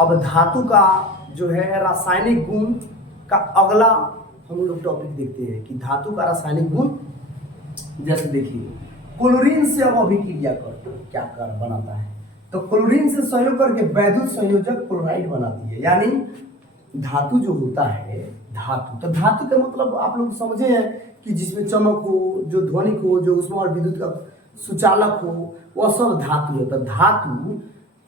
अब धातु का जो है रासायनिक गुण का अगला हम लोग टॉपिक देखते हैं कि धातु का रासायनिक गुण। जैसे देखिए क्लोरीन से अब अभिक्रिया कर क्या कर बनाता है, तो क्लोरीन से संयोग करके वैद्युत संयोजक क्लोराइड बनाती है। यानी धातु जो होता है, धातु तो धातु का मतलब आप लोग समझे हैं कि जिसमें चमक हो, जो ध्वनिक हो, जो उसमें और विद्युत का सुचालक हो, वह सब धातु है। तो धातु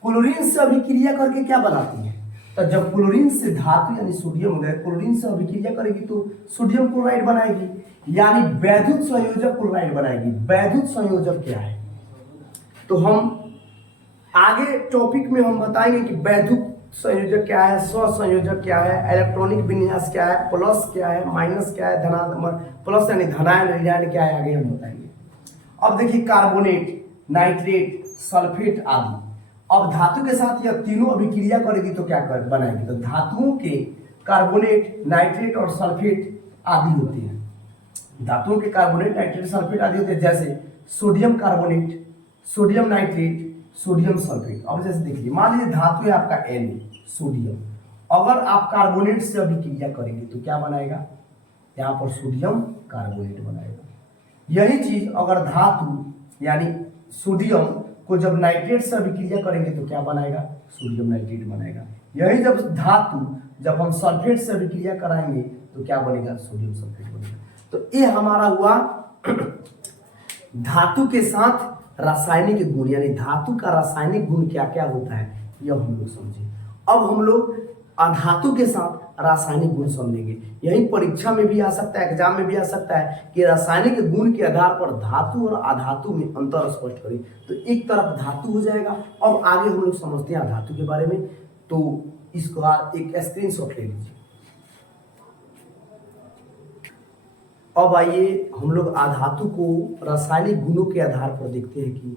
क्लोरीन से अभिक्रिया करके क्या बनाती है, तो जब क्लोरीन से धातु यानी सोडियम गए क्लोरीन से अभिक्रिया करेगी तो सोडियम क्लोराइड बनाएगी, यानी वैद्युत संयोजक क्लोराइड बनाएगी। वैद्युत संयोजक क्या है, तो हम आगे टॉपिक में हम बताएंगे कि वैद्युत संयोजक क्या है, स्व संयोजक क्या है, इलेक्ट्रॉनिक विन्यास क्या है, प्लस क्या है, माइनस क्या है, प्लस यानी धनायन ऋणायन क्या है, आगे हम बताएंगे। अब देखिए कार्बोनेट, नाइट्रेट, सल्फेट आदि। अब धातु के साथ यह तीनों अभिक्रिया करेगी तो क्या कर बनाएगी, तो धातुओं के कार्बोनेट, नाइट्रेट और सल्फेट आदि होते हैं। धातुओं के कार्बोनेट, नाइट्रेट, सल्फेट आदि होते हैं, जैसे sodium carbonate, sodium nitrate, sodium sulphate. अब जैसे देखिए मान लीजिए धातु है आपका N सोडियम, अगर आप कार्बोनेट से अभिक्रिया करेंगे तो क्या बनाएगा, यहाँ पर सोडियम कार्बोनेट बनाएगा। यही चीज अगर धातु यानी सोडियम को जब नाइट्रेट से अभिक्रिया करेंगे तो क्या बनाएगा, सोडियम नाइट्रेट बनाएगा। यही जब धातु जब हम सल्फेट से अभिक्रिया कराएंगे तो क्या बनेगा, सोडियम सल्फेट बनेगा। तो ये हमारा हुआ धातु के साथ रासायनिक गुण, यानी धातु का रासायनिक गुण क्या क्या होता है यह हम लोग समझे। अब हम लोग अधातु के साथ रासायनिक गुण समझेंगे। यही परीक्षा में भी आ सकता है, एग्जाम में भी आ सकता है कि रासायनिक गुण के आधार पर धातु और अधातु में अंतर स्पष्ट करें। तो एक तरफ धातु हो जाएगा। अब आगे हम लोग समझते हैं अधातु के बारे में, तो इसको एक स्क्रीनशॉट ले लीजिए। अब आइए हम लोग अधातु को रासायनिक गुणों के आधार पर देखते हैं कि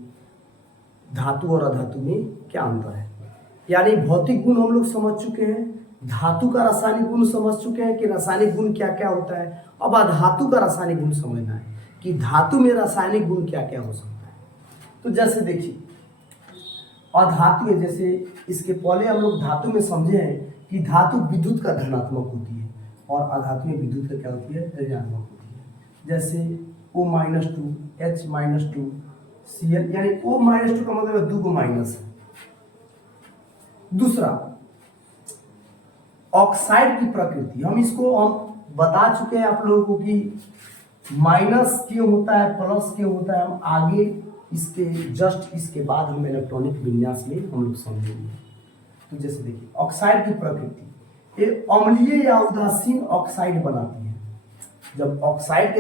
धातु और अधातु में क्या अंतर है। यानी भौतिक गुण हम लोग समझ चुके हैं, धातु का रासायनिक गुण समझ चुके हैं कि रासायनिक गुण क्या क्या होता है। अब अधातु का रासायनिक गुण समझना है कि धातु में रासायनिक गुण क्या क्या हो सकता है। तो जैसे देखिए अधातु है, जैसे इसके पहले हम लोग धातु में समझे हैं कि धातु विद्युत का धनात्मक होती है और अधातु में विद्युत का क्या होती है, ऋणात्मक होती है। जैसे O-2 H-2 Cl, यानी O-2 का मतलब है 2 को माइनस है। दूसरा ऑक्साइड की प्रकृति, हम इसको हम बता चुके हैं आप लोगों को कि माइनस क्यों होता है, प्लस क्यों होता है। हम आगे इसके जस्ट इसके बाद हम इलेक्ट्रॉनिक विन्यास में हम लोग समझेंगे। तो जैसे देखिए ऑक्साइड की प्रकृति, ये अम्लीय या उदासीन ऑक्साइड बनाती है। जब ऑक्साइड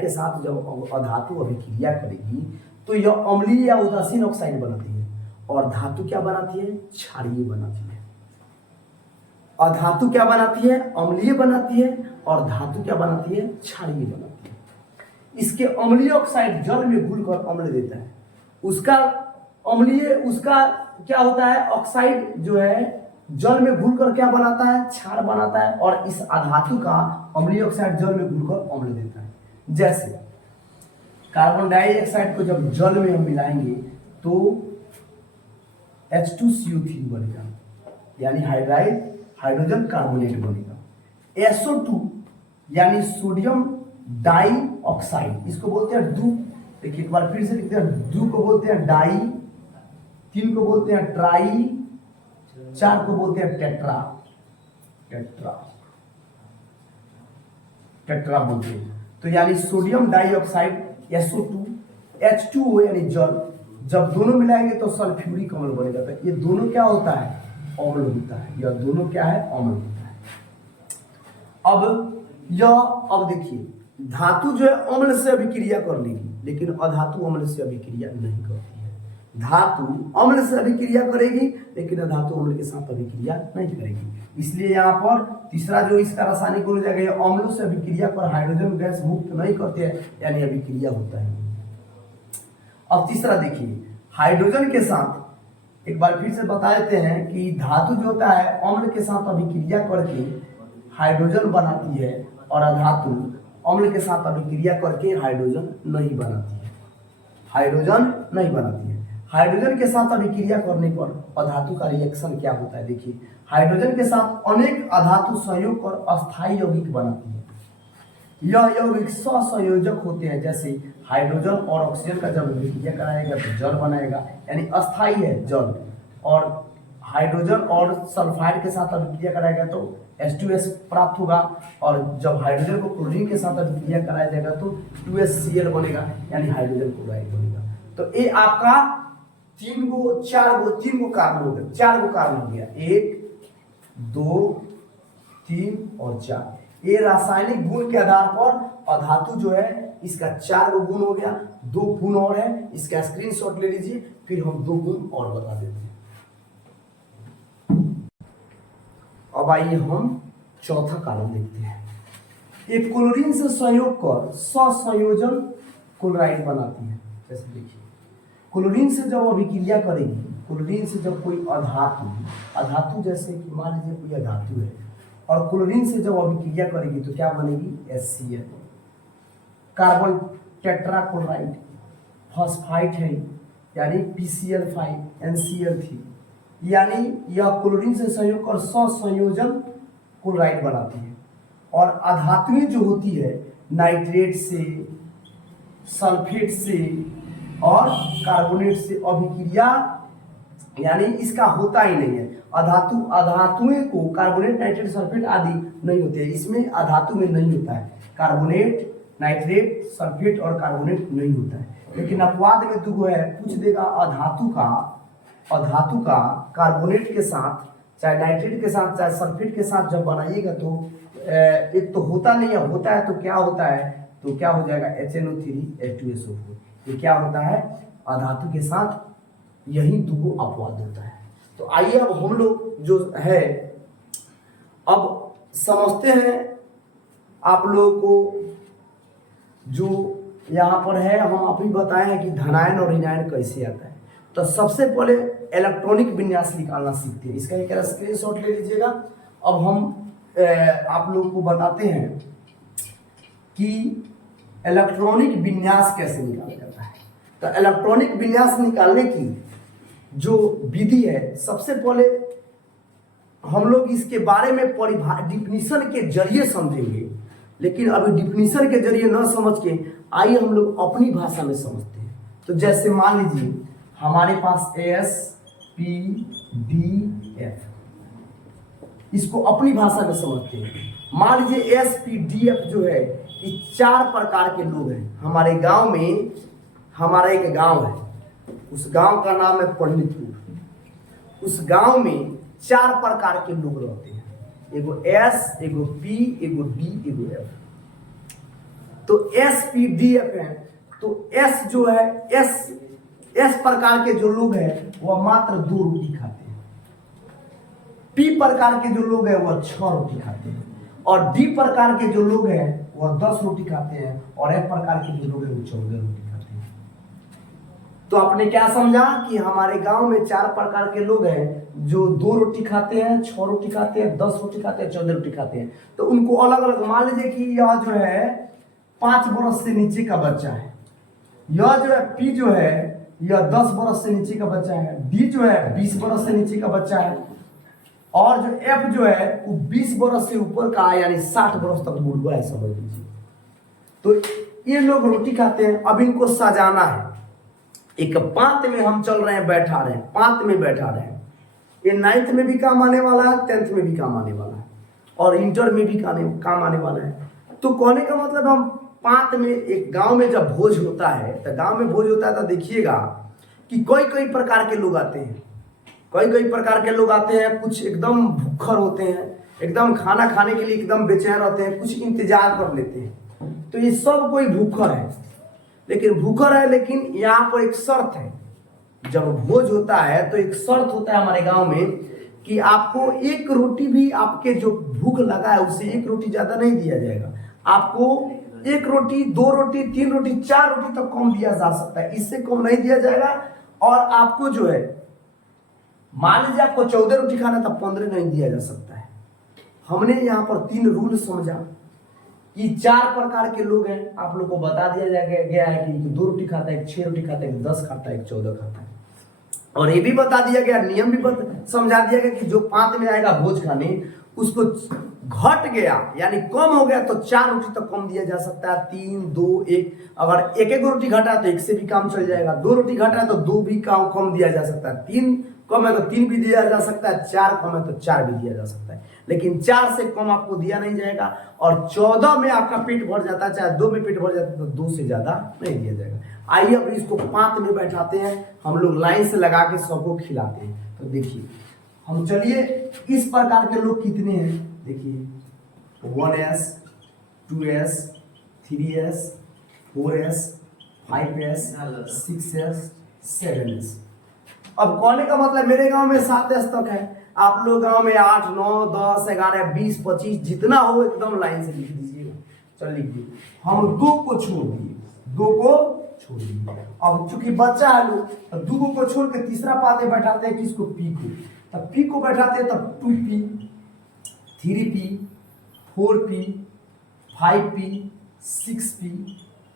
के साथ जब अधातु अभिक्रिया करेगी तो यह अम्लीय या उदासीन ऑक्साइड बनाती है। और धातु क्या बनाती है, क्षारीय बनाती है। अधातु क्या बनाती है, अम्लीय बनाती है, और धातु क्या बनाती है, क्षारीय बनाती है। इसके अम्लीय ऑक्साइड जल में घुलकर अम्ल देता है। उसका अम्लीय उसका क्या होता है, ऑक्साइड जो है जल में घुलकर क्या बनाता है, क्षार बनाता है। और इस अधातु का अम्लीय ऑक्साइड जल में घुलकर अम्ल देता है। जैसे कार्बन डाइऑक्साइड को जब जल में हम मिलाएंगे तो H2CO3 बनेगा, यानी हाइड्रोजन कार्बोनेट बनेगा। SO2 यानी सोडियम डाइऑक्साइड, इसको बोलते हैं डू। देखिए एक बार फिर से लिखते हैं, डू को बोलते हैं डाई, 3 को बोलते हैं ट्राई, 4 को बोलते हैं टेट्रा बोलते हैं। तो यानी सोडियम डाइऑक्साइड SO2, H2O यानी जल, जब दोनों मिलाएंगे तो सल्फ्यूरिक अम्ल बनेगा। तो ये दोनों क्या होता है, अम्ल होता है। यह दोनों क्या है, अम्ल होता है। अब देखिए धातु जो है अम्ल से अभिक्रिया कर लेगी, लेकिन अधातु अम्ल से अभिक्रिया नहीं करती है। धातु अम्ल से अभिक्रिया करेगी लेकिन अधातु अम्ल के साथ अभिक्रिया नहीं करेगी। इसलिए यहाँ पर तीसरा जो इसका रासायनिक गुण हो जाएगा, अम्लों से अभिक्रिया पर हाइड्रोजन गैस मुक्त नहीं करते हैं, यानी अभिक्रिया होता है। अब तीसरा देखिए हाइड्रोजन के साथ एक बार फिर से बता देते हैं कि धातु जो होता है अम्ल के साथ अभिक्रिया करके हाइड्रोजन बनाती है, और अधातु अम्ल के साथ अभिक्रिया करके हाइड्रोजन नहीं बनाती है। हाइड्रोजन के साथ अभिक्रिया करने पर अधातु का रिएक्शन क्या होता है। देखिए, हाइड्रोजन के साथ अनेक अधातु संयोग कर अस्थायी यौगिक बनाती है। यह यौगिक सहसंयोजक होते हैं, जैसे हाइड्रोजन और ऑक्सीजन का जब अभिक्रिया कराएगा तो जल बनाएगा, यानी अस्थायी है जल। और हाइड्रोजन और सल्फाइड के साथ अभिक्रिया कराएगा तो H2S प्राप्त होगा, और जब हाइड्रोजन को क्लोरीन के साथ अभिक्रिया कराया जाएगा तो 2HCl बनेगा, यानी हाइड्रोजन क्लोराइड बनेगा। तो ये आपका तीन गो कार्बन हो गया, 4 गो कार्बन हो गया, 1 2 3 और 4। ये रासायनिक गुण के आधार पर अधातु जो है इसका 4 गो गुण हो गया। 2 गुण और है, इसका स्क्रीनशॉट ले लीजिए, फिर हम 2 गुण और बता देते हैं। अब आइए हम चौथा कारण देखते हैं। एक क्लोरीन से संयोग कर सहसंयोजन क्लोराइड बनाती है। जैसे देखिए, क्लोरीन से जब अभिक्रिया करेगी, क्लोरीन से जब कोई अधातु जैसे कि मान लीजिए कोई अधातु है और क्लोरीन से जब अभिक्रिया करेगी तो क्या बनेगी, HCl, कार्बन टेट्राक्लोराइड, फॉस्फाइड है यानी PCl5, NCl3, यानी यह क्लोरीन से संयोग कर सहसंयोजन क्लोराइड बनाती है। और अधातुएं जो होती है नाइट्रेट से, सल्फेट से और कार्बोनेट से अभिक्रिया, यानी इसका होता ही नहीं है। अधातुएं को कार्बोनेट, नाइट्रेट, सल्फेट आदि नहीं होते हैं, इसमें अधातु में नहीं होता है। कार्बोनेट, नाइट्रेट, सल्फेट और कार्बोनेट नहीं होता है। लेकिन अपवाद में दुगो है, पूछ देगा अधातु का कार्बोनेट के साथ, चाहे नाइट्रेट के साथ चाहे सल्फेट के साथ जब बनाइएगा तो एक तो होता नहीं है, होता है तो क्या होता है, तो क्या हो जाएगा, HNO3 H2SO4। ये क्या होता है, अधातु के साथ यही दुगो अपवाद होता है। तो आइए अब हम लोग जो है अब समझते हैं आप लोगों को। जो यहाँ पर है हम आप ही बताए हैं कि धनायन और ऋणायन कैसे आता है। तो सबसे पहले इलेक्ट्रॉनिक विन्यास निकालना सीखते हैं। इसका एक स्क्रीनशॉट ले लीजिएगा। अब हम आप लोगों को बताते हैं कि इलेक्ट्रॉनिक विन्यास कैसे निकाला जाता है। तो इलेक्ट्रॉनिक विन्यास निकालने की जो विधि है, सबसे पहले हम लोग इसके बारे में डिफिनीशन के जरिए समझेंगे, लेकिन अभी डिफिनीशन के जरिए न समझ के आइए हम लोग अपनी भाषा में समझते हैं। तो जैसे मान लीजिए हमारे पास SPDF, इसको अपनी भाषा में समझते हैं। मान लीजिए SPDF जो है, ये 4 प्रकार के लोग हैं। हमारे गांव में, हमारा एक गांव है, उस गांव का नाम है पंडितपुर। उस गांव में 4 प्रकार के लोग रहते हैं, एगो S, एगो P, एगो D, एगो F। तो SPDF है। तो S जो है, S प्रकार के जो लोग हैं वह मात्र 2 रोटी खाते हैं। P प्रकार के जो लोग हैं वह 6 रोटी खाते हैं, और D प्रकार के जो लोग हैं वह 10 रोटी खाते हैं, और F प्रकार के जो लोग हैं वो 14 रोटी खाते हैं। तो आपने क्या समझा कि हमारे गांव में 4 प्रकार के लोग हैं जो 2 रोटी खाते हैं, 6 रोटी खाते हैं, 10 रोटी खाते हैं, 14 रोटी खाते हैं। तो उनको अलग अलग, मान लीजिए कि यह जो है 5 बरस से नीचे का बच्चा है, यह जो है P जो है यह 10 बरस से नीचे का बच्चा है, D जो है 20 बरस से नीचे का बच्चा है, और जो F जो है वो 20 बरस से ऊपर का है, यानी 60 बरस तक बुढ़वा है, समझ लीजिए। तो ये लोग रोटी खाते हैं। अब इनको सजाना है। एक पांत में हम चल रहे हैं, बैठा रहे हैं, पांत में बैठा रहे हैं। ये 9th में भी काम आने वाला है, 10th में भी काम आने वाला है, और इंटर में भी काम आने वाला है। तो कहने का मतलब, हम पांत में, एक गांव में जब भोज होता है, तो गांव में भोज होता है तो देखिएगा कि कई प्रकार के लोग आते हैं, कई प्रकार के लोग आते हैं। कुछ एकदम भूखर होते हैं, एकदम खाना खाने के लिए एकदम बेचैन रहते हैं, कुछ इंतजार कर लेते हैं। तो ये सब कोई भूखर है, लेकिन यहाँ पर एक शर्त है। जब भोज होता है तो एक शर्त होता है हमारे गांव में कि आपको एक रोटी भी, आपके जो भूख लगा है उससे एक रोटी ज्यादा नहीं दिया जाएगा। आपको 1 रोटी, 2 रोटी, 3 रोटी, 4 रोटी तक कम दिया जा सकता है, इससे कम नहीं दिया जाएगा। और आपको जो है, मान लीजिए आपको 14 रोटी खाना था, 15 नहीं दिया जा सकता है। हमने यहाँ पर 3 रूल समझा कि 4 प्रकार के लोग हैं। आप लोग को बता दिया गया है कि 2 रोटी खाता है, 6 रोटी खाता है, 10 खाता है, 14 खाता है। और ये भी बता दिया गया, नियम भी समझा दिया गया कि जो पांत में आएगा भोज खाने, उसको घट गया यानी कम हो गया तो 4 रोटी तक कम दिया जा सकता है। 3 2 1, अगर एक एक रोटी घटा तो 1 से भी काम चल जाएगा। 2 रोटी घटा है तो 2 भी काम कम दिया जा सकता है। 3 कम है तो 3 भी दिया जा सकता है। 4 कम है तो 4 भी दिया जा सकता है, लेकिन 4 से कम आपको दिया नहीं जाएगा। और 14 में आपका पेट भर जाता है, चाहे 2 में पेट भर जाता है, तो 2 से ज्यादा नहीं दिया जाएगा। आइए अब इसको पांत में बैठाते हैं, हम लोग लाइन से लगा के सबको खिलाते हैं। तो देखिए हम, चलिए इस प्रकार के लोग कितने हैं, देखिए 1s 2s 3s 4s 5s 6s 7s। अब कहने का मतलब मेरे गांव में 7s तक है, आप लोग गांव में 8 9 10 11 20 25 जितना हो एकदम लाइन से लिख दीजिएगा। चल लिख दिए। हम 2 को छोड़ दिए, 2 को छोड़ दिए। अब चूंकि बच्चा है लोग, तो 2 को छोड़ के तीसरा पाते बैठाते हैं किसको, पी को। तब पी को बैठाते हैं तब 2p 3p 4p 5p 6p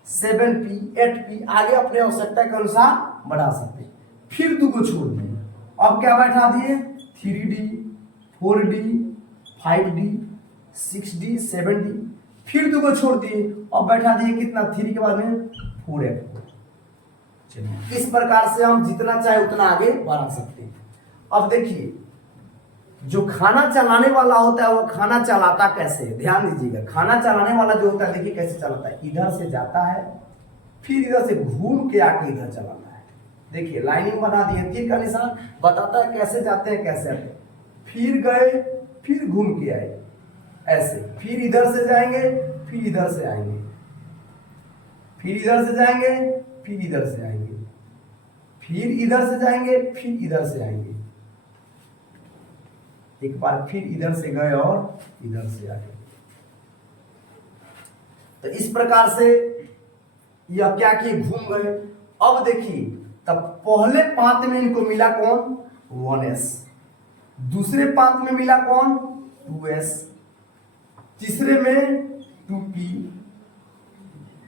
7p 8p आगे अपने आवश्यकता के अनुसार बढ़ा सकते हैं। फिर 2 को छोड़ दिए, अब क्या बैठा दिए, 3d 4d 5d 6d 7d। फिर 2 को छोड़ दिए, अब बैठा दिए कितना, 3 के बाद में 4f। इस प्रकार से हम जितना चाहे उतना आगे बढ़ा सकते हैं। अब देखिए जो खाना चलाने वाला होता है वो खाना चलाता कैसे है, ध्यान दीजिएगा। खाना चलाने वाला जो होता है देखिए कैसे चलाता है, इधर से जाता है, फिर इधर से घूम के आके इधर चलाना है। देखिए लाइनिंग बना दी है, तीर का निशान बताता है कैसे जाते हैं कैसे आते हैं। फिर गए, फिर घूम के आए ऐसे, फिर इधर से जाएंगे, फिर इधर से आएंगे, फिर इधर से जाएंगे, फिर इधर से आएंगे, फिर इधर से जाएंगे, फिर इधर से आएंगे। एक बार फिर इधर से गए और इधर से आगे। तो इस प्रकार से यह क्या किए, घूम गए। अब देखिए तब पहले पांत में इनको मिला कौन, 1s, दूसरे पांत में मिला कौन, 2s, तीसरे में 2p,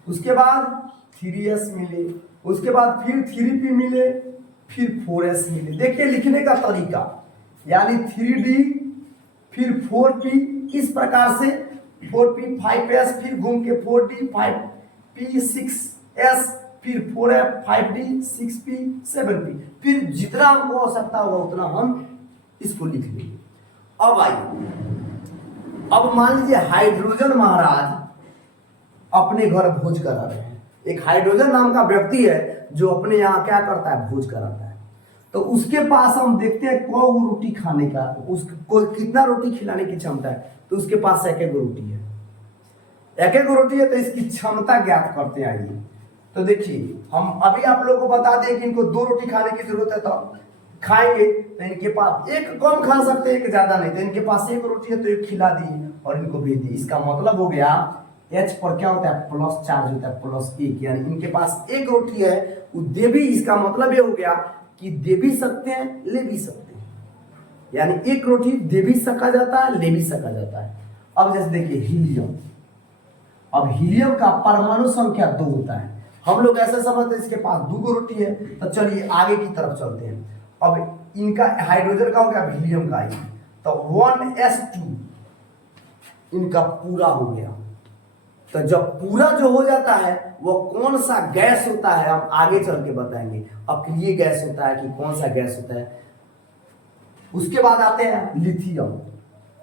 उसके बाद 3s मिले, उसके बाद फिर 3p मिले, फिर 4s मिले। देखिए लिखने का तरीका, यानी 3d फिर 4p, इस प्रकार से 4p 5s, फिर घूम के 4d 5p 6s, फिर 4f 5d 6p 7p, फिर जितना हमको आवश्यकता होगा उतना हम इसको लिख लेंगे। अब आइए, अब मान लीजिए हाइड्रोजन महाराज अपने घर भोज करा रहे हैं। एक हाइड्रोजन नाम का व्यक्ति है जो अपने यहाँ क्या करता है, भोज कराता है। तो उसके पास हम देखते हैं को रोटी खाने का, उसको कितना रोटी खिलाने की क्षमता है। तो उसके पास एक एक रोटी है, एक एक रोटी है, तो इसकी क्षमता ज्ञात करते हैं। आइए तो देखिए हम अभी आप लोगों को बता दें कि इनको 2 रोटी खाने की जरूरत है, तो खाएंगे तो इनके पास एक कम खा सकते हैं, एक ज्यादा नहीं। तो इनके पास 1 रोटी है तो 1 खिला दिए और इनको भेज दिए। इसका मतलब हो गया H पर क्या होता है, प्लस चार्ज होता है, +1, यानी इनके पास 1 रोटी है वो दे भी, इसका मतलब ये हो गया कि दे भी सकते हैं ले भी सकते हैं, यानी 1 रोटी दे भी सका जाता है ले भी सका जाता है। अब जैसे देखिए हीलियम, अब हीलियम का परमाणु संख्या 2 होता है। हम लोग ऐसे समझते हैं इसके पास 2 रोटी है। तो चलिए आगे की तरफ चलते हैं। अब इनका हाइड्रोजन का हो गया, हीलियम का आएगा, तो 1s2 इनका पूरा हो गया। तो जब पूरा जो हो जाता है वो कौन सा गैस होता है हम आगे चल के बताएंगे। अब ये गैस होता है कि कौन सा गैस होता है। उसके बाद आते हैं लिथियम।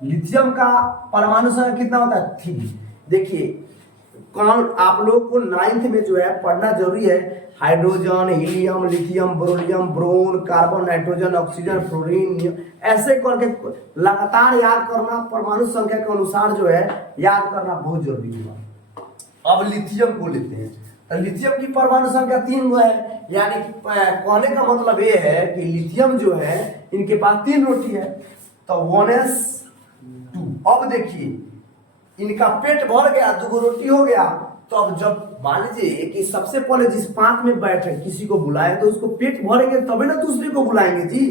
लिथियम का परमाणु संख्या कितना होता है, 3। देखिए कौन आप लोग को 9th में जो है पढ़ना जरूरी है, hydrogen, helium, lithium, beryllium, boron, carbon, nitrogen, oxygen, fluorine, ऐसे करके लगातार याद करना, परमाणु संख्या के अनुसार जो है याद करना बहुत जरूरी है। अब लिथियम को लेते हैं, तो लिथियम की परमाणु संख्या 3 है, यानी कहने का मतलब ये है कि लिथियम जो है इनके पास 3 रोटी है, तो 1s2। अब देखिए इनका पेट भर गया, 2 रोटी हो गया। तो अब जब मान लीजिए कि सबसे पहले जिस पांत में बैठे किसी को बुलाए तो उसको पेट भरेंगे तभी ना दूसरे को बुलाएंगे जी।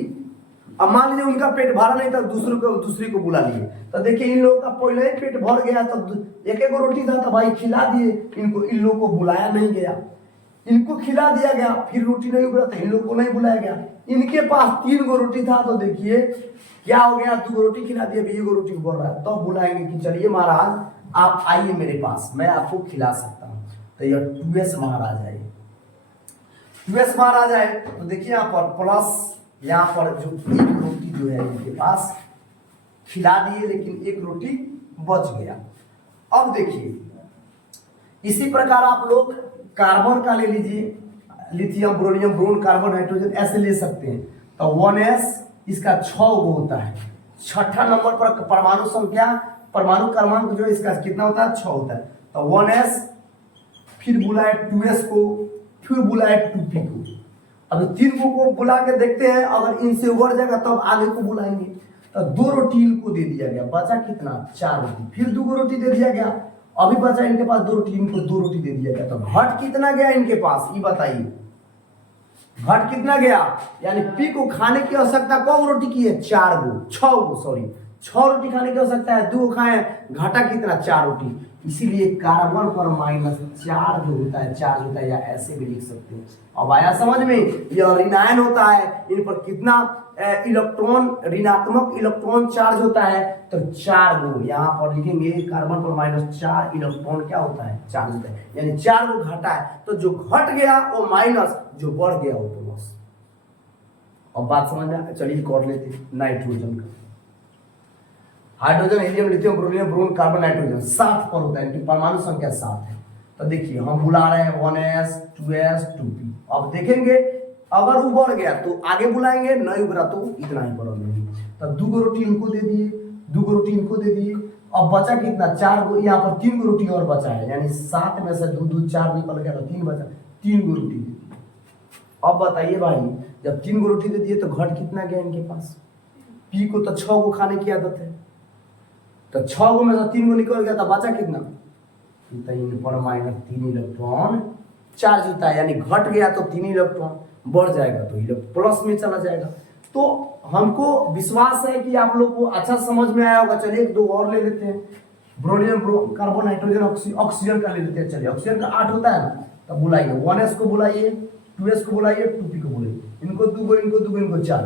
अब मान लीजिए उनका पेट भरा नहीं था, दूसरे को बुला लिए, तो देखिए इन लोगों का पहले ही पेट भर गया, तो एक रोटी था तो भाई खिला दिए इनको, इन लोगों को बुलाया नहीं गया। इनको खिला दिया गया, फिर रोटी नहीं उबरा तो इन लोगों को नहीं बुलाया गया। इनके पास 3 गो रोटी था, तो देखिए क्या हो गया, 2 गो रोटी खिला दिया, 1 गो रोटी बोल रहा है। तो बुलाएंगे कि चलिए महाराज आप आइए मेरे पास, मैं आपको खिला सकता हूँ। तो यह 2s महाराज है, 2s महाराज है। तो देखिए यहाँ पर प्लस, यहाँ पर जो 1 रोटी जो है इनके पास खिला दिए, लेकिन 1 रोटी बच गया। अब देखिए इसी प्रकार आप लोग कार्बन का ले लीजिए, lithium, beryllium, boron, carbon, nitrogen ऐसे ले सकते हैं। तो 1s इसका 6 गो होता है। छठा नंबर पर परमाणु संख्या, परमाणु क्रमांक जो इसका कितना होता है, 6 होता है। तो 1s, फिर बुलाए 2s को, फिर बुलाए 2p को। अब 3 को बुला के देखते हैं, अगर इनसे उबर जाएगा तब आगे को बुलाएंगे। तो 2 रोटी इनको दे दिया गया, बचा कितना, 4 रोटी। फिर 2 गो रोटी दे दिया गया, अभी बचा इनके पास 2 रोटी, इनको 2 रोटी दे दिया गया। तो घट कितना गया इनके पास, ये बताइए, घट कितना गया। यानी पी को खाने की आवश्यकता कौन रोटी की है, 4 गो, 6 गो, सॉरी 6 रोटी खाने की आवश्यकता है, 2 खाए, घटा कितना, 4 रोटी। इसीलिए कार्बन पर -4 जो होता है, चार्ज होता है, या ऐसे भी लिख सकते हैं। अब आया समझ में, यह ऋणायन होता है, इन पर कितना इलेक्ट्रॉन, ऋणात्मक इलेक्ट्रॉन चार्ज होता है, तो 4 गो। यहाँ पर लिखेंगे कार्बन पर -4 इलेक्ट्रॉन क्या होता है, चार्ज होता है, यानी 4 गो घटा है। तो जो घट गया वो माइनस, जो बढ़ गया वो प्लस। अब बात समझ में, चलिए कर लेते नाइट्रोजन का। Hydrogen, helium, lithium, beryllium, boron, carbon, nitrogen 7 पर होता है, इनकी परमाणु संख्या 7 है। तो देखिए हम बुला रहे हैं 1s, 2s, 2p। अब देखेंगे अगर उबर गया तो आगे बुलाएंगे, नहीं उबरा तो इतना ही बढ़ देंगे। तो 2 गो रोटी इनको दे दिए, 2 गो रोटी इनको दे दिए। अब बचा कितना, 4 गो, यहाँ पर 3 गो रोटी और बचा है, यानी 7 में से 2 2 4 निकल गया, तो 3 बचा, 3 गो रोटी दे दी। अब बताइए भाई, जब 3 गो रोटी दे दिए तो घट कितना गया इनके पास। पी को तो 6 गो खाने की आदत है, तो 6 गो में से 3 गो निकल गया, तो बचा कितना, 3 पर -3 इलेक्ट्रॉन चार्ज होता है, यानी घट गया तो 3 इलेक्ट्रॉन, बढ़ जाएगा तो प्लस में चला जाएगा। तो हमको विश्वास है कि आप लोग को अच्छा समझ में आया होगा। चलिए 2 और ले लेते हैं, ब्रोमियम, कार्बन, नाइट्रोजन, ऑक्सीजन का ले लेते हैं। चलिए ऑक्सीजन का 8 होता है ना, तो बुलाइए 1s को बुलाइए, 2s को बुलाइए, 2p को बुलाइए, इनको 2 गो, इनको 2 गो, इनको 4।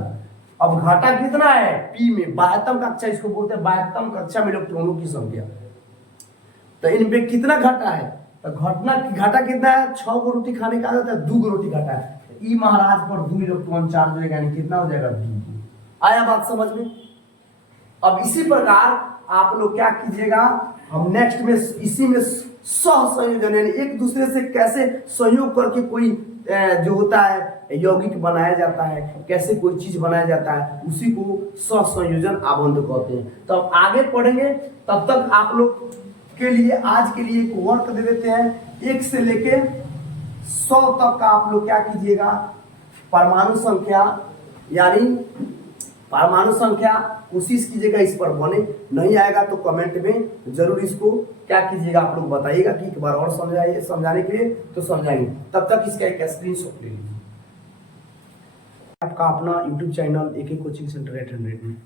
अब घाटा कितना है, पी में 22 कक्षा, इसको बोलते हैं 22 कक्षा में इलेक्ट्रॉनों की संख्या। तो इनमें कितना घाटा है, तो घाटा कितना है, 6 गो रोटी खाने का आदत है, 2 गो रोटी घाटा है। ई महाराज पर 2 इलेक्ट्रॉन चार्ज होगा, यानी कितना हो जाएगा, 2। आया बात समझ में। अब इसी प्रकार आप लोग क्या कीजिएगा, हम नेक्स्ट में इसी में सह संयोजन, यानी एक दूसरे से कैसे सहयोग करके कोई जो होता है यौगिक बनाया जाता है, कैसे कोई चीज बनाया जाता है, उसी को सह संयोजन आबंध कहते हैं। तो अब आगे पढ़ेंगे, तब तक आप लोग के लिए आज के लिए एक वर्क दे देते हैं। 1 से लेके 100 तक का आप लोग क्या कीजिएगा, परमाणु संख्या, यानी परमाणु संख्या कोशिश कीजिएगा इस पर बने, नहीं आएगा तो कमेंट में जरूर इसको क्या कीजिएगा, आप लोग बताइएगा कि एक बार और समझाइए, समझाने के लिए तो समझाएंगे। तब तक इसका एक स्क्रीनशॉट ले लीजिए। आपका अपना YouTube channel AK coaching centre 800 में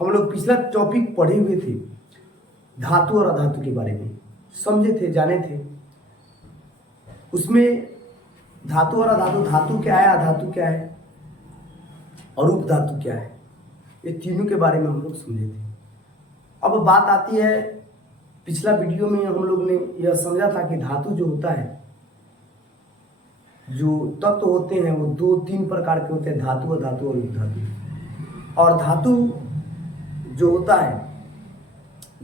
हम लोग पिछला टॉपिक पढ़े हुए थे, धातु और अधातु के बारे में समझे थे, जाने थे। उसमें धातु और अधातु, धातु क्या है, अधातु क्या है, और उपधातु क्या है, ये तीनों के बारे में हम लोग समझे थे। अब बात आती है, पिछला वीडियो में हम लोग ने यह समझा था कि धातु जो होता है, जो तत्व होते हैं वो 2-3 प्रकार के होते हैं, धातु, अधातु और उपधातु। और धातु जो होता है,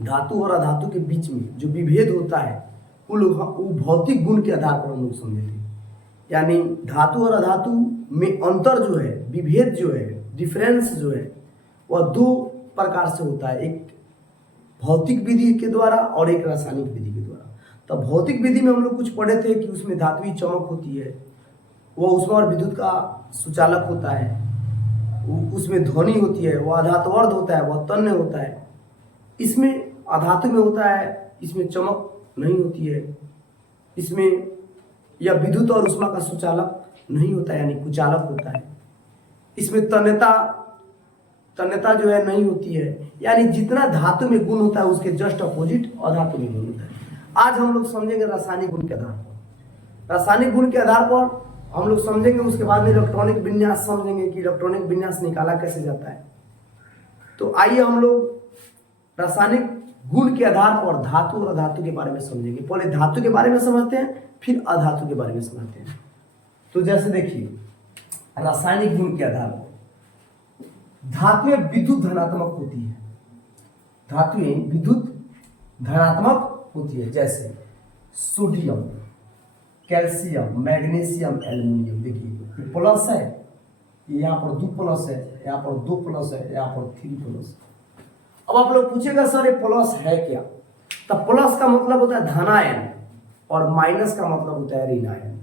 धातु और अधातु के बीच में जो विभेद होता है वो भौतिक गुण के आधार पर हम लोग समझे थे। यानी धातु और अधातु में अंतर जो है, विभेद जो है, डिफरेंस जो है, वह 2 प्रकार से होता है, एक भौतिक विधि के द्वारा और एक रासायनिक विधि के द्वारा। तो भौतिक विधि में हम लोग कुछ पढ़े थे कि उसमें धातुई चमक होती है, वो ऊष्मा और विद्युत का सुचालक होता है, उसमें ध्वनि होती है, वह अधातुवर्ध होता है, वह तन्य होता है। इसमें अधातु में होता है, इसमें चमक नहीं होती है, इसमें या विद्युत और ऊष्मा का सुचालक नहीं होता है, यानी कुचालक होता है। इसमें तन्यता जो है नहीं होती है, यानी जितना धातु में गुण होता है उसके जस्ट अपोजिट अधातु में गुण होता है। आज हम लोग समझेंगे रासायनिक गुण के आधार पर। रासायनिक गुण के आधार पर हम लोग समझेंगे, उसके बाद में इलेक्ट्रॉनिक विन्यास समझेंगे कि इलेक्ट्रॉनिक विन्यास निकाला कैसे जाता है। तो आइए हम लोग रासायनिक गुण के आधार पर धातु और अधातु के बारे में समझेंगे। पहले धातु के बारे में समझते हैं, फिर अधातु के बारे में समझते हैं। तो जैसे देखिए, रासायनिक गुण के आधार पर धातुएं विद्युत धनात्मक होती है, धातुएं विद्युत धनात्मक होती है। जैसे सोडियम, कैल्शियम, मैग्नीशियम, एल्युमिनियम। देखिए प्लस है, यहाँ पर 2 प्लस है, यहाँ पर 2 प्लस है, यहाँ पर 3 प्लस है। अब आप लोग पूछेगा सर ये प्लस है क्या? तो प्लस का मतलब होता है धनायन और माइनस का मतलब होता है ऋणायन।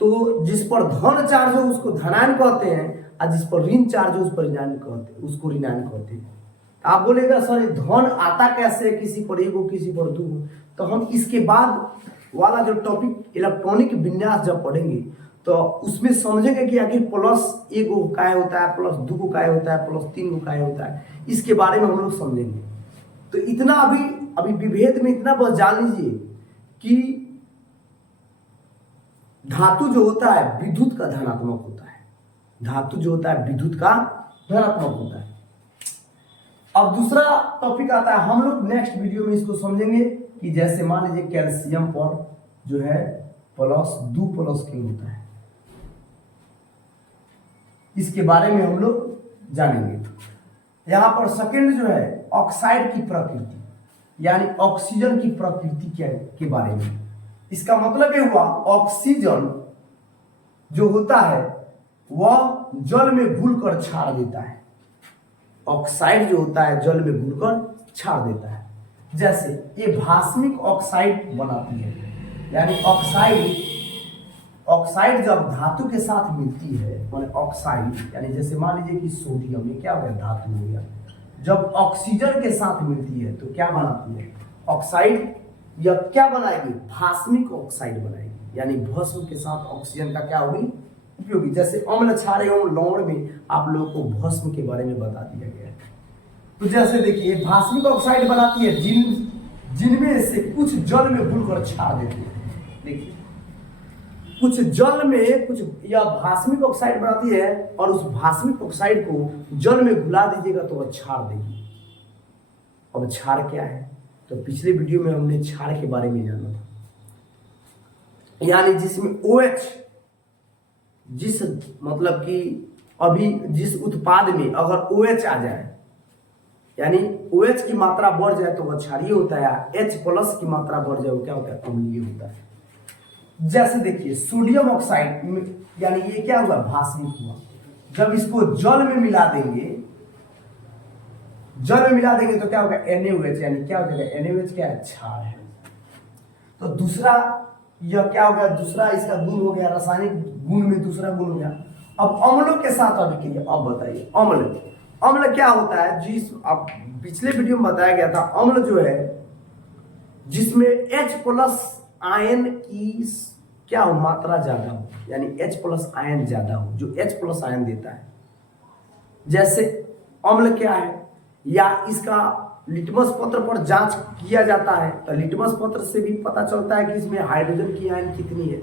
तो जिस पर धन चार्ज हो उसको धनायन कहते हैं, और जिस पर ऋण चार्ज हो उस पर ऋणायन कहते हैं, उसको ऋणायन कहते हैं। आप बोलेगा सर ये धन आता कैसे, किसी पर 1 हो किसी पर 2 हो? तो हम इसके बाद वाला जो टॉपिक इलेक्ट्रॉनिक विन्यास जब पढ़ेंगे तो उसमें समझेंगे कि आखिर प्लस 1 को काय होता है, प्लस 2 को काय होता है, प्लस 3 को काय होता है। इसके बारे में हम लोग समझेंगे। तो इतना अभी विभेद में इतना बस जान लीजिए कि धातु जो होता है विद्युत का धनात्मक होता है, धातु जो होता है विद्युत का धनात्मक होता है। अब दूसरा टॉपिक आता है, हम लोग नेक्स्ट वीडियो में इसको समझेंगे कि जैसे मान लीजिए कैल्शियम पर जो है प्लस 2 प्लस क्यों होता है, इसके बारे में हम लोग जानेंगे। यहां पर सेकंड जो है ऑक्साइड की प्रकृति, यानी ऑक्सीजन की प्रकृति के बारे में। इसका मतलब ये हुआ ऑक्सीजन जो होता है वह जल में घुलकर छाड़ देता है। ऑक्साइड जो होता है जल में घुलकर छाड़ देता है। जैसे ये भास्मिक ऑक्साइड बनाती है, यानी ऑक्साइड जब धातु के साथ मिलती है, माने ऑक्साइड यानी जैसे मान लीजिए कि सोडियम, ये क्या हो गया, धातु हो गया। जब ऑक्सीजन के साथ मिलती है तो क्या बनाती है, ऑक्साइड। या क्या बनाएगी, भास्मिक ऑक्साइड बनाएगी, यानी भस्म के साथ ऑक्सीजन का क्या होगी, उपयोगी। जैसे अम्ल क्षार एवं लवण में आप लोगों को भस्म के बारे में बता दिया गया है। तो जैसे देखिए भास्मिक ऑक्साइड बनाती है जिनमें से कुछ जल में घुलकर छाड़ देती है। देखिए कुछ जल में कुछ या भास्मिक ऑक्साइड बनाती है और उस भास्मिक ऑक्साइड को जल में घुला दीजिएगा तो वह छाड़ देगी। अब क्षार क्या है, तो पिछले वीडियो में हमने क्षार के बारे में जाना था, यानी जिसमें OH, जिस मतलब कि अभी जिस उत्पाद में अगर OH आ जाए, यानी OH की मात्रा बढ़ जाए तो वह क्षारीय होता है, H प्लस की मात्रा बढ़ जाए वो क्या होता है, अम्लीय होता है। जैसे देखिए सोडियम ऑक्साइड, यानी ये क्या हुआ, भास्मिक हुआ। जब इसको जल में मिला देंगे तो क्या होगा, NaOH, यानी क्या हो जाएगा, NaOH क्या है, क्षार है। तो दूसरा यह क्या हो गया, दूसरा इसका गुण हो गया, रासायनिक गुण में दूसरा गुण हो गया। अब अम्लों के साथ अभिक्रिया, अब बताइए अम्ल क्या होता है, जिस अब पिछले वीडियो में बताया गया था, अम्ल जो है जिसमें H प्लस आयन की क्या हो, मात्रा ज्यादा हो, यानी H प्लस आयन ज्यादा हो, जो H प्लस आयन देता है। जैसे अम्ल क्या है, या इसका लिटमस पत्र पर जांच किया जाता है, तो लिटमस पत्र से भी पता चलता है कि इसमें हाइड्रोजन की आयन कितनी है।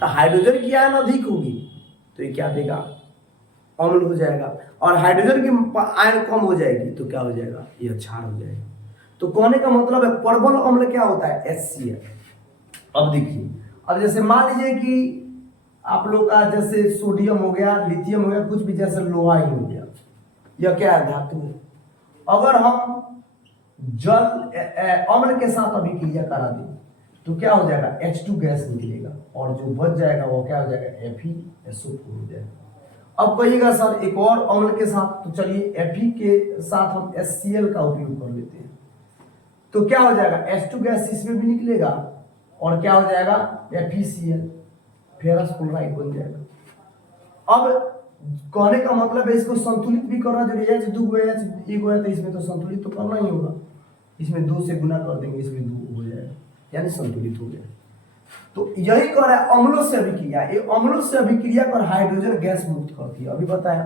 तो हाइड्रोजन की आयन अधिक होगी तो ये क्या देगा, अम्ल हो जाएगा, और हाइड्रोजन की आयन कम हो जाएगी तो क्या हो जाएगा, ये क्षार हो जाएगा। तो कहने का मतलब है प्रबल अम्ल क्या होता है, HCl। अब देखिए, अब जैसे मान लीजिए कि आप लोग का जैसे सोडियम हो गया, लिथियम हो गया, कुछ भी जैसे लोहा ही हो गया, यह क्या है, धातु है। अगर हम जल अम्ल के साथ अभिक्रिया करा दें तो क्या हो जाएगा, H2 गैस निकलेगा, और जो बच जाएगा वो क्या हो जाएगा, FeSO4 हो जाएगा। अब कहिएगा सर एक और अम्ल के साथ, तो चलिए Fe के साथ हम HCl का उपयोग कर लेते हैं, तो क्या हो जाएगा, H2 गैस इसमें भी निकलेगा, और क्या हो जाएगा, FeCl, फेरस क्लोराइड बन जाएगा। अब कहने का मतलब है इसको संतुलित भी करना जरूरी है, H2 H एक है तो इसमें तो संतुलित तो करना ही होगा, इसमें 2 से गुना कर देंगे, इसमें 2 हो जाएगा, यानी संतुलित हो गया। तो यही कर रहा है अम्लों से अभिक्रिया, ये अम्लों से अभिक्रिया कर हाइड्रोजन गैस मुक्त करती है। अभी बताया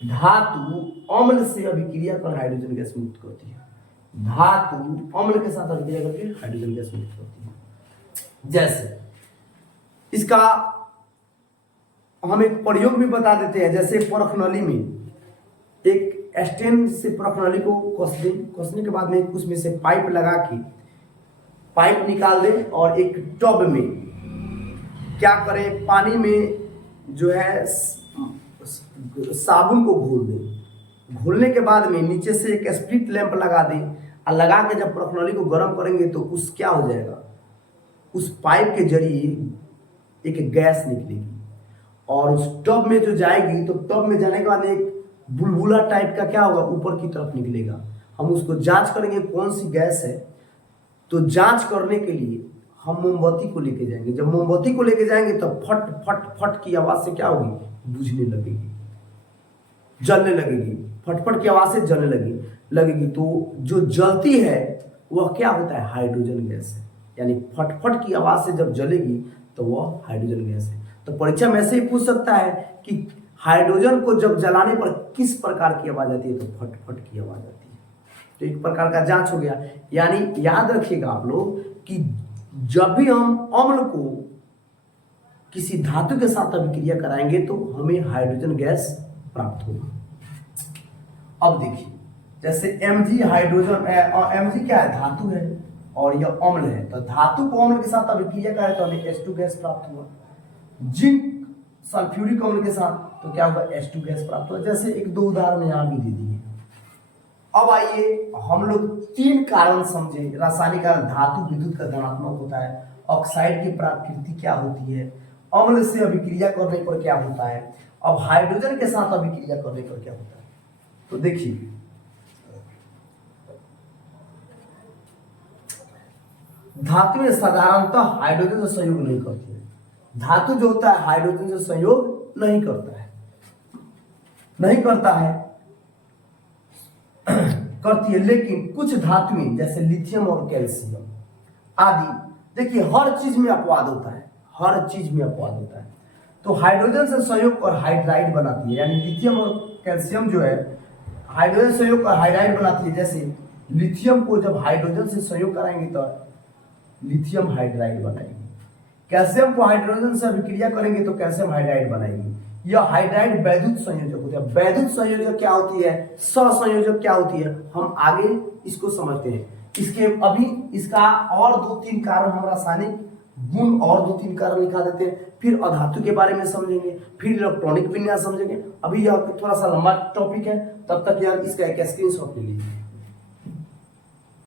धातु अम्ल से अभिक्रिया कर हाइड्रोजन गैस मुक्त करती है, धातु अम्ल के साथ अभिक्रिया करके हाइड्रोजन गैस मुक्त करती है। जैसे इसका हम एक प्रयोग भी बता देते हैं, जैसे परखनली में एक स्टेन से परखनली को कसने के बाद में उसमें से पाइप लगा के पाइप निकाल दें और एक टब में क्या करें, पानी में जो है साबुन को घोल दें। घोलने के बाद में नीचे से एक स्प्लिट लैंप लगा दें और लगा के जब परखनली को गर्म करेंगे तो उस क्या हो जाएगा, उस पाइप के जरिए एक गैस निकलेगी और उस टब में जो जाएगी तो टब में जाने के बाद एक बुलबुला टाइप का क्या होगा, ऊपर की तरफ निकलेगा। हम उसको जांच करेंगे कौन सी गैस है। तो जांच करने के लिए हम मोमबत्ती को लेके जाएंगे। जब मोमबत्ती को लेके जाएंगे तो फट फट फट की आवाज से क्या होगी, बुझने लगेगी, जलने लगेगी, फटफट की आवाज से जलने लगेगी। तो जो जलती है वह क्या होता है, हाइड्रोजन गैस है। यानी फटफट की आवाज से जब जलेगी तो वह हाइड्रोजन गैस है। तो परीक्षा में ऐसे ही पूछ सकता है कि हाइड्रोजन को जब जलाने पर किस प्रकार की आवाज आती है, तो फटफट की आवाज आती है। तो एक प्रकार का जांच हो गया। यानी याद रखिएगा आप लोग कि जब भी हम अम्ल को किसी धातु के साथ अभिक्रिया कराएंगे तो हमें हाइड्रोजन गैस प्राप्त होगा। अब देखिए, जैसे Mg हाइड्रोजन, Mg क्या है, धातु है और यह अम्ल है। तो धातु को अम्ल के साथ अभिक्रिया करें तो हमें H2 गैस प्राप्त हुआ। जिंक सल्फ्यूरिक अम्ल के साथ तो क्या हुआ, H2 गैस प्राप्त हुआ। जैसे एक दो उदाहरण यहाँ भी दे दिए। अब आइए हम लोग तीन कारण समझे। रासायनिक कारण, धातु विद्युत का धनात्मक होता है, ऑक्साइड की प्रकृति क्या होती है, अम्ल से अभिक्रिया करने पर क्या होता है, अब हाइड्रोजन के साथ अभिक्रिया करने पर क्या होता है। तो देखिए, धातु में साधारणतः हाइड्रोजन से संयोग नहीं करती है। धातु जो होता है हाइड्रोजन से संयोग नहीं करता है करती है। लेकिन कुछ धातुएं जैसे लिथियम और कैल्शियम आदि, देखिए हर चीज में अपवाद होता है, तो हाइड्रोजन से संयोग और हाइड्राइड बनाती है। यानी लिथियम और कैल्शियम जो है हाइड्रोजन से संयोग और हाइड्राइड बनाती है। जैसे लिथियम को जब हाइड्रोजन से संयोग कराएंगे तो लिथियम हाइड्राइड बनाएगी, कैल्शियम को हाइड्रोजन से अभिक्रिया करेंगे तो कैल्शियम हाइड्राइड बनाएगी। यह हाइड्राइड वैद्युत संयोजक होते हैं। वैद्युत संयोजक क्या होती है, सहसंयोजक क्या होती है, हम आगे इसको समझते हैं। इसके अभी इसका और दो तीन कारण, हम रासायनिक गुण और दो तीन कारण लिखा देते हैं, फिर अधातु के बारे में समझेंगे, फिर इलेक्ट्रॉनिक विन्यास समझेंगे। अभी यह थोड़ा सा लंबा टॉपिक है, तब तक यार इसका एक स्क्रीनशॉट ले लीजिए।